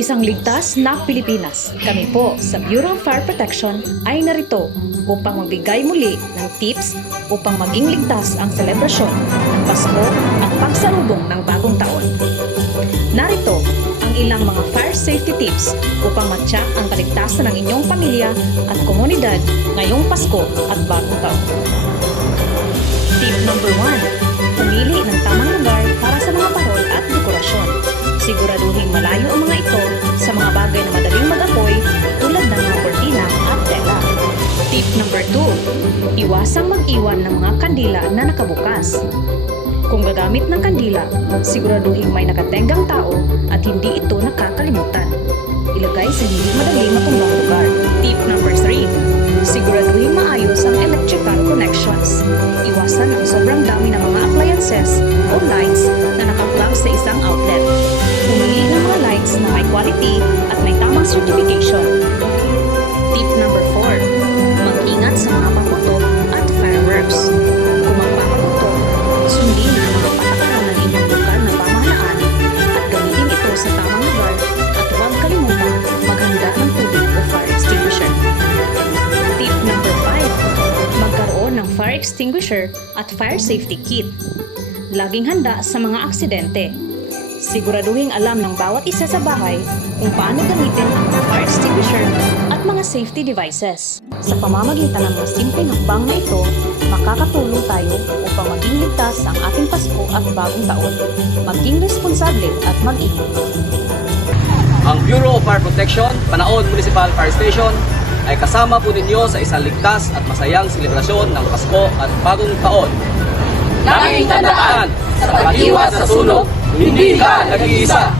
Isang ligtas na Pilipinas. Kami po sa Bureau of Fire Protection ay narito upang magbigay muli ng tips upang maging ligtas ang selebrasyon ng Pasko at pagsarubong ng bagong taon. Narito ang ilang mga fire safety tips upang matyak ang kaligtasan ng inyong pamilya at komunidad ngayong Pasko at bagong taon. Tip number 1. Pumili ng tamang lugar para sa mga parol at dekorasyon. Siguraduhin malayo ang mga ito sa mga bagay na madaling mag-apoy tulad ng mga kortina at tela. Tip number 2. Iwasang mag-iwan ng mga kandila na nakabukas. Kung gagamit ng kandila, siguraduhin may nakatenggang tao at hindi ito nakakalimutan. Ilagay sa hindi madaling matumbang lugar. Tip number 3. Siguraduhin maayos ang electrical connections. Iwasan ang sobrang dami ng mga appliances o lights na nakaplug sa isang outlet. Pumili ng mga lights na may quality at may tamang certification. Tip number 4. Mag-ingat sa mga paputok at fireworks. Kung magpapaputok, sundin ang mga patakaran ng inyong lokal na pamahalaan at gamitin ito sa tamang lugar at huwag kalimutan maghanda ng tubig o fire extinguisher. Tip number 5. Magkaroon ng fire extinguisher at fire safety kit. Laging handa sa mga aksidente. Siguraduhin alam ng bawat isa sa bahay kung paano gamitin ang mga fire extinguisher at mga safety devices. Sa pamamagitan ng mga simpleng hakbang na ito, makakatulong tayo upang maging ligtas ang ating Pasko at bagong taon. Maging responsable at mag-ingat. Ang Bureau of Fire Protection, Panaod Municipal Fire Station ay kasama po ninyo sa isang ligtas at masayang selebrasyon ng Pasko at bagong taon. Laging tandaan, sa pag-iwas sa sunog, hindi ka nag-iisa.